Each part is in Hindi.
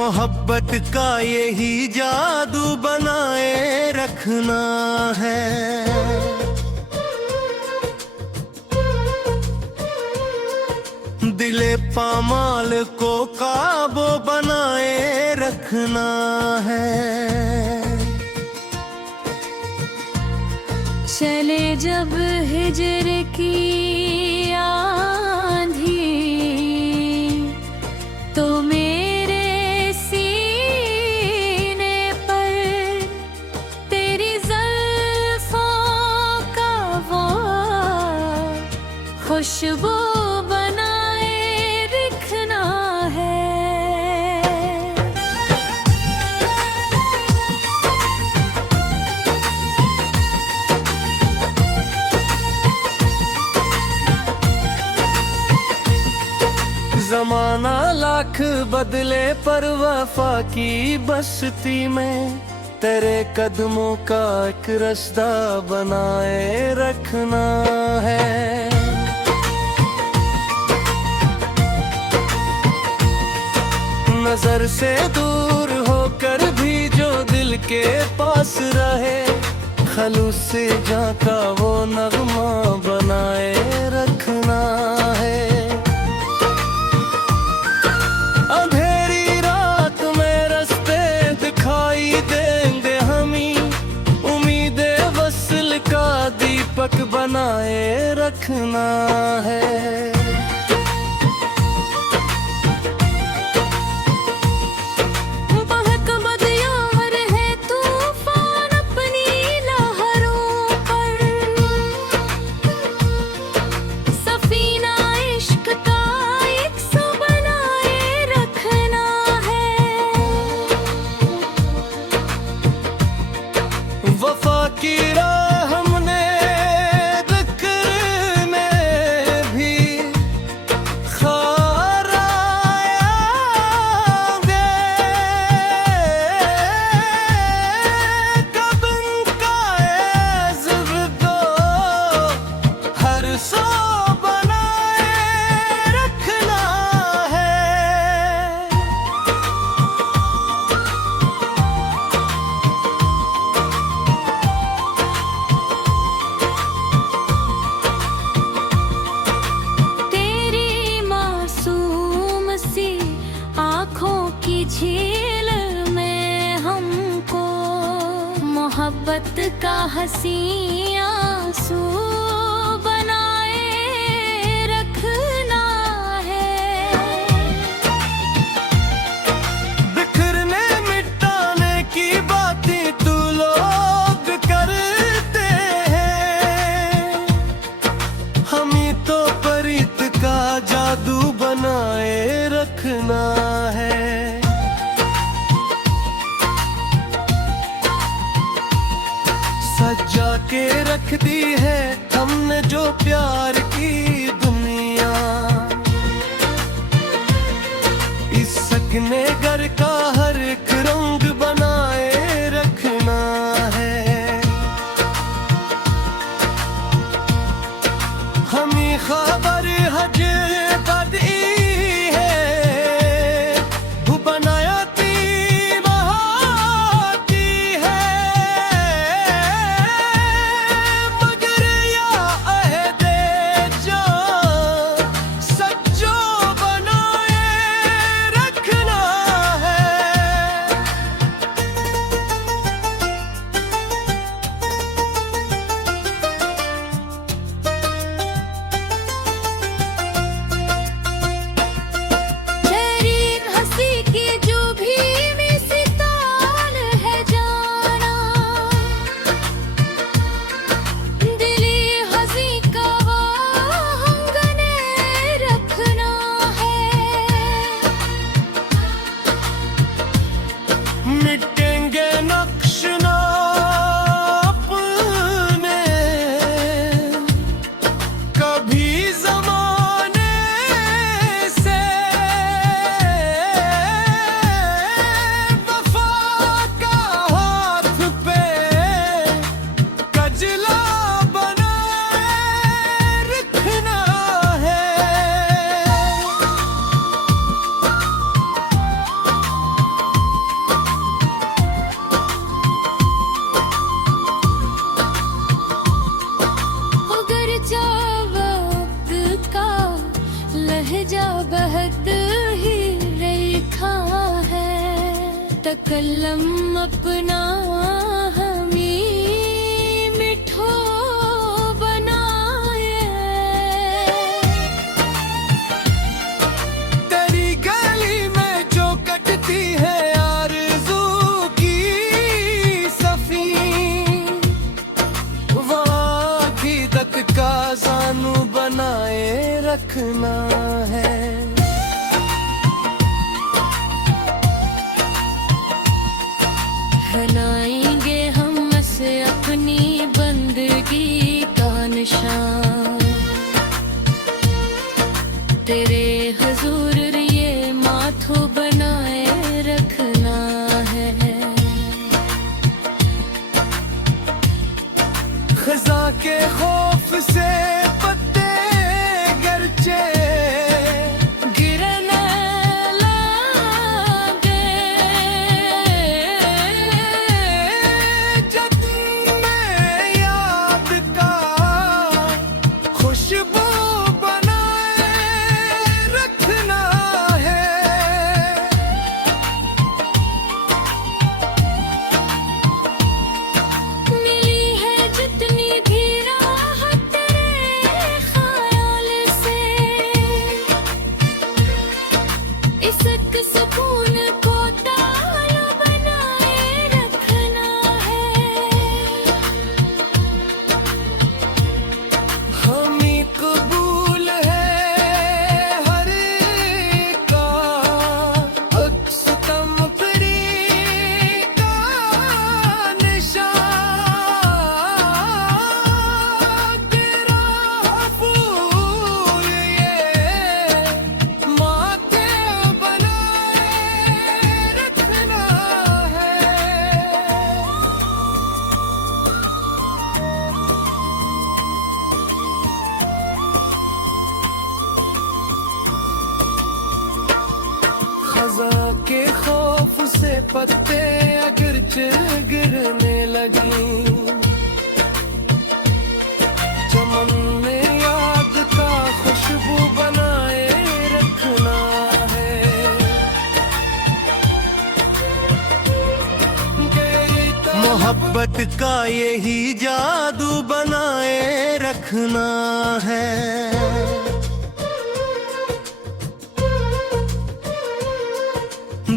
मोहब्बत का यही जादू बनाए रखना है। दिले पामाल को काबू बनाए रखना है। चले जब हिजर की आंधी तो मेरे सीने पर तेरी ज़ुल्फ़ों का वो खुशबू बनाए रखना है। ज़माना लाख बदले पर वफा की बस्ती में तेरे कदमों का एक रास्ता बनाए रखना है। नजर से दूर होकर भी जो दिल के पास रहे, खलूस से जाता वो नगमा बनाए रखना है। अंधेरी रात में रास्ते दिखाई देंगे हमें, उम्मीदें वस्ल का दीपक बनाए रखना है। वफा की राह हमने ज़िक्र में भी खाराएंगे, कब इनका ज़िक्र हर सो बनाए रखना है। झील में हमको मोहब्बत का हसी आंसू बनाए रखना है। बिखरने मिटाने की बातें तू लोग करते हैं, हम ही तो परीत का जादू बनाए रखना है। सजा के रख दी है हमने जो प्यार की दुनिया, इस सकने घर का हर एक रंग बनाए रखना है। हमें खबर हजे बदी है, वो बनाया तकल्लम अपना हमी मिठो बनाए। तेरी गली में जो कटती है आरज़ू की सफी, वहाँ की तक का जानू बनाए रखना है। बनाएंगे हम से अपनी बंदगी का निशान, तेरे हुजूर ये माथो बनाए रखना है। खज़ा के खौफ से पत्ते गरचे गिरने लगे, जद में याद का खुशबू बनाए रखना है। मिली है जितनी भी राहत तेरे ख्याल से, इसक सुकून को ताला बनाए रखना है। हमी कबूल है हर का अक्स तमकरी का निशान, तेरा फूल ये माथे बनाए रखना है। खज़ा के खौफ से पत्ते अगरचे गिरने लगी, चमन में याद का खुशबू बनाए रखना है। मोहब्बत का यही जादू बनाए रखना है।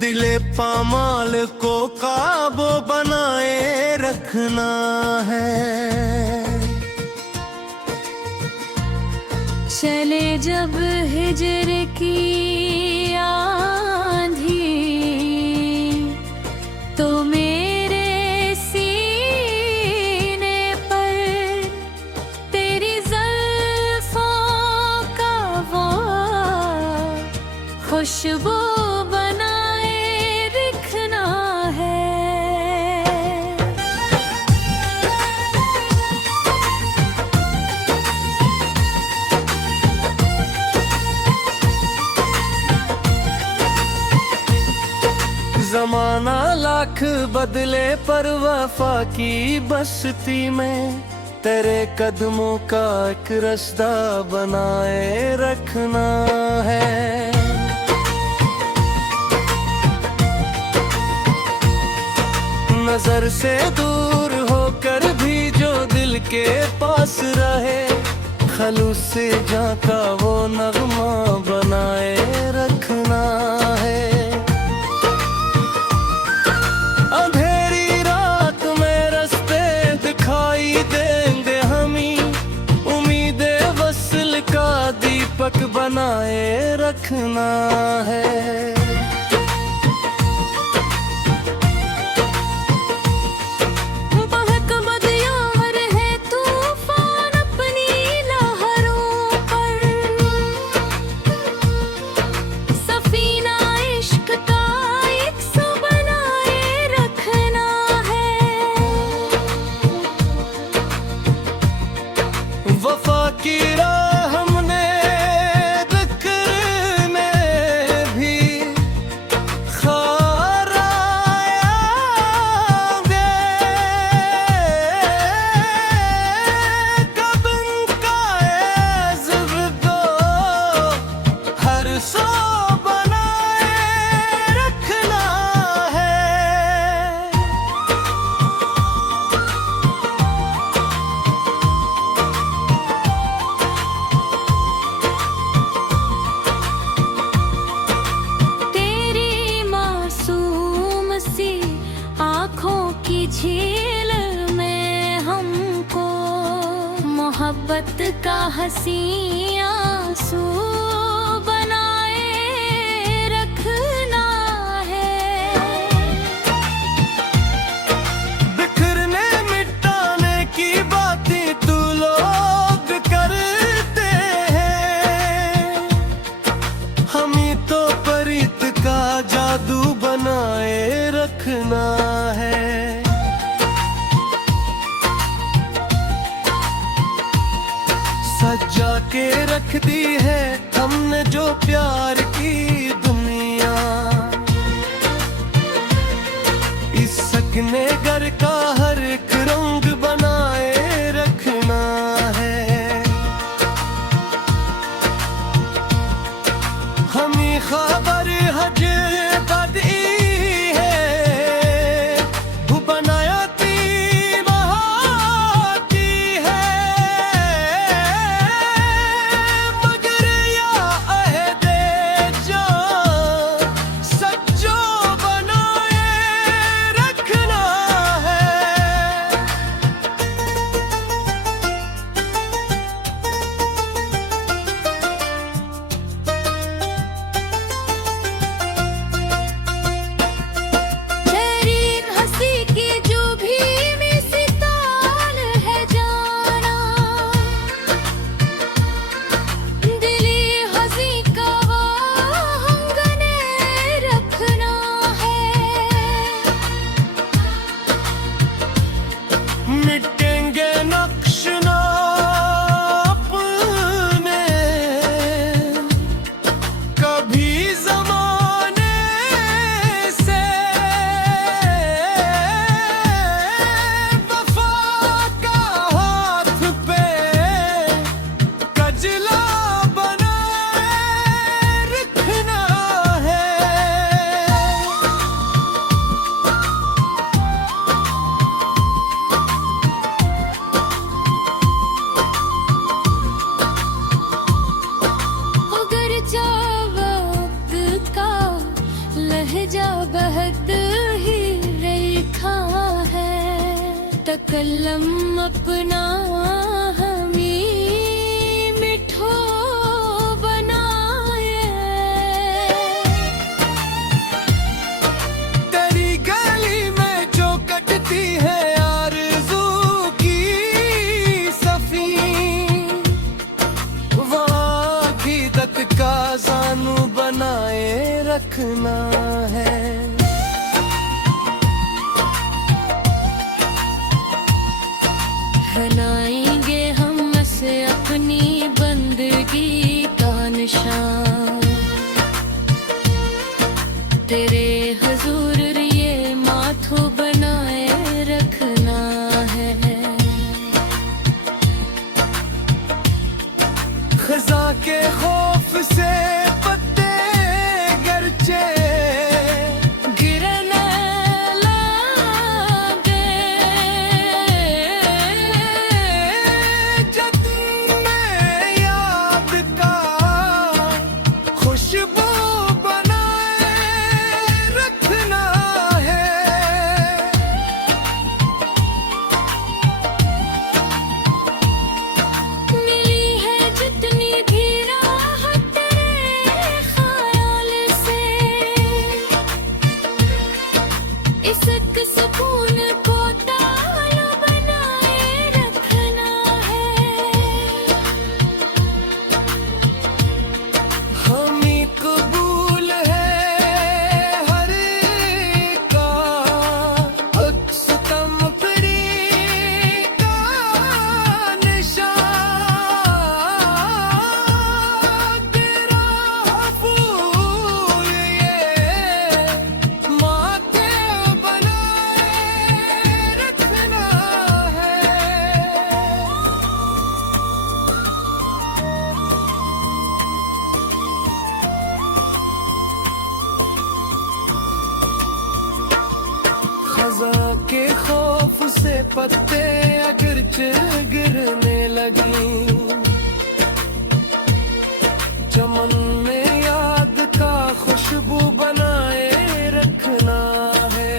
दिले पामाल को काबू बनाए रखना है। चले जब हिजर की आंधी, तो मेरे सीने पर तेरी ज़ुल्फ़ों का वो खुशबू बनाए रखना है। जमाना लाख बदले पर वफा की बस्ती में तेरे कदमों का एक रास्ता बनाए रखना है। नजर से दूर होकर भी जो दिल के पास रहे, खलूस से जाका वो नगमा बनाए रखना है। अंधेरी रात में रास्ते दिखाई देंगे हमें, उम्मीदे वस्ल का दीपक बनाए रखना है। वफा की राह हमने जिक्र में भी मोहब्बत का हंसी आंसू बनाए रखना है। बिखरने मिटाने की बातें तू लोग करते हैं, हम ही तो प्रीत का जादू बनाए रखना है। सजा के रख दी है हमने जो प्यार की दुनिया, इस सकने घर का हर एक रंग बनाए रखना है। हमें खबर हजे बदी है, वो बनाया मिटेंगे नक्श ना अपने कभी ज़माने से, वफ़ा का हाथ पे कजला बनाए रखना है। लहजा बहुत ही रेखा है, तकल्लम अपना हमी मिठो बनाए। तेरी गली में जो कटती है आरज़ू की सफ़ी, वहाँ अक़ीदत का ज़ानू बनाए रखना है। बनाएंगे हम से अपनी बंदगी का निशान, तेरे हुजूर ये माथो बनाए रखना है। ख़ज़ा के खौफ से पत्ते गरचे गिरने लगे, जद में याद का खुशबू बनाए रखना है। मिली है जितनी भी राहत तेरे ख्याल से, इसक सुकून को ताला बनाए रखना है। हमें कबूल है हर का अक्स तमकरी का निशान, तेरा फूल ये माथे बनाए रखना है। ख़ज़ा के खौफ से पत्ते अगर गिरने लगी, चमन में याद का खुशबू बनाए रखना है।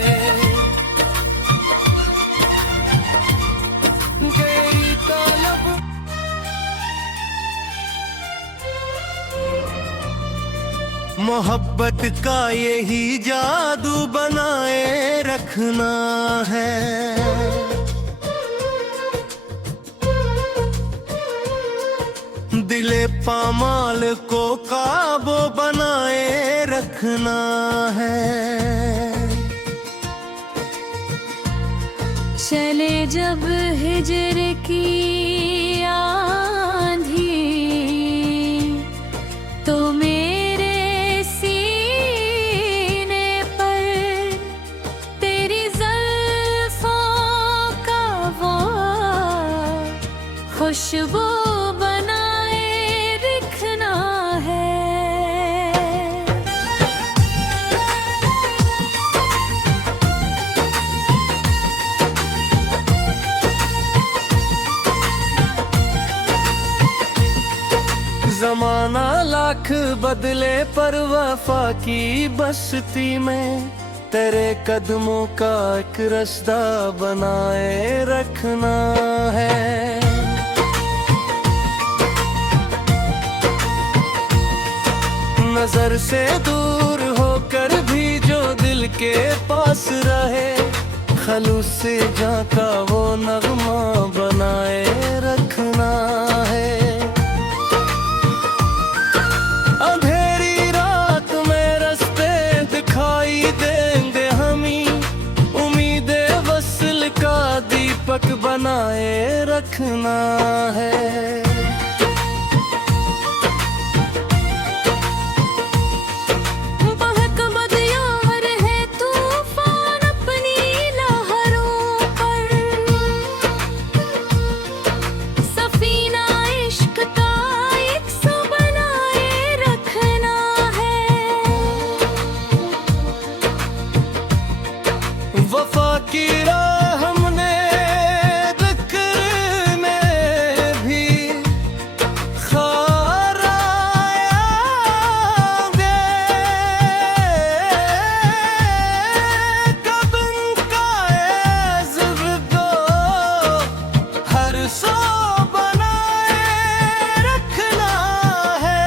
गई तलब मोहब्बत का यही जादू बनाए रखना है। दिले पामाल को काबू बनाए रखना है। चले जब हिजर की आंधी तो मेरे सीने पर तेरी ज़ुल्फ़ों का वो खुशबू बनाए रखना है। ज़माना लाख बदले पर वफा की बस्ती में तेरे कदमों का एक रास्ता बनाए रखना है। नजर से दूर होकर भी जो दिल के पास रहे, खलूस से झांका वो नगमा बनाए रखना है। अंधेरी रात में रास्ते दिखाई देंगे हमें, उम्मीदे वस्ल का दीपक बनाए रखना है। वफा की राह हमने ज़िक्र में भी खाराएंगे, कब इनका ज़िर्दो हर सो बनाए रखना है।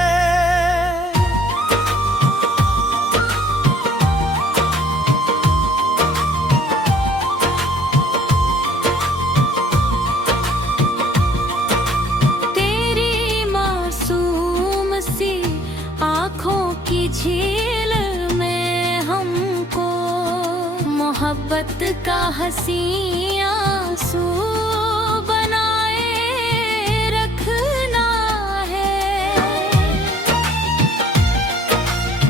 की झील में हमको मोहब्बत का हसी आंसू बनाए रखना है।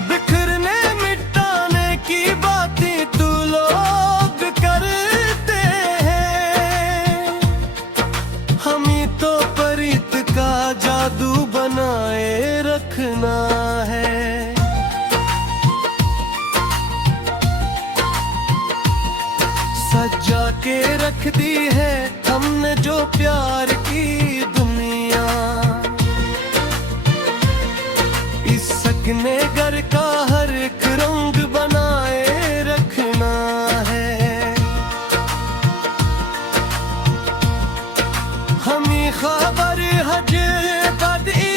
बिखरने मिटाने की बातें तू लोग करते हैं, हम ही तो प्रीत का जादू बनाए रखना है। सजा के रख दी है हमने जो प्यार की दुनिया, इस सकने घर का हर एक रंग बनाए रखना है। हमें खबर हज बदी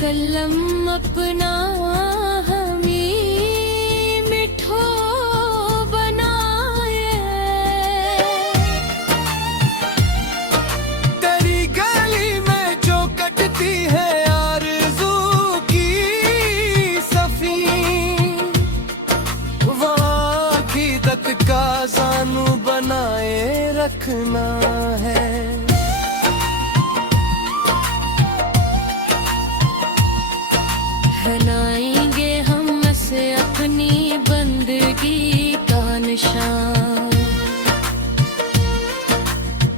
कलम अपना हमी मिठो बनाए। तेरी गली में जो कटती है आरज़ू की सफी, वहाँ की दत का जानू बनाए रखना है। बनाएंगे हम से अपनी बंदगी का निशान,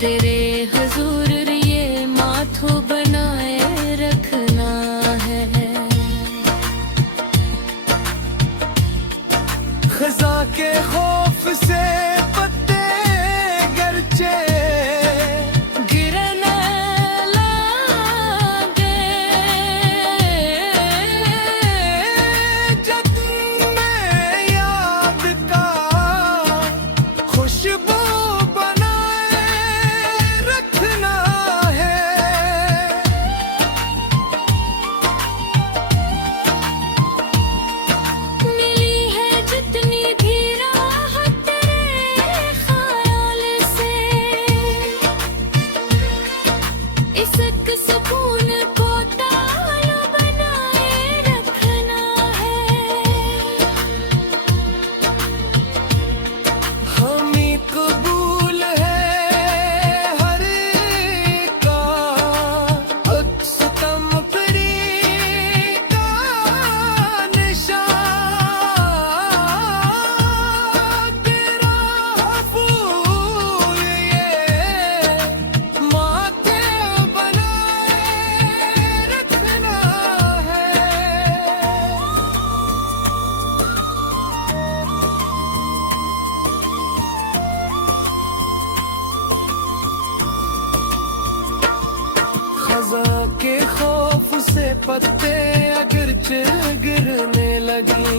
तेरे हुजूर ये माथो बनाए रखना है। खज़ा के खौफ से पत्ते गरचे गिरने लगे, जत्न में याद का खुशबू बनाए रखना है। मिली है जितनी भी राहत तेरे ख्याल से, इस एक सुकून को ताला बनाए रखना है। हमें कबूल है हर का अक्स तमकरी का निशान, तेरा हफूज ये माथे बनाए रखना है। खज़ा के खौफ से पत्ते अगर गिरने लगी,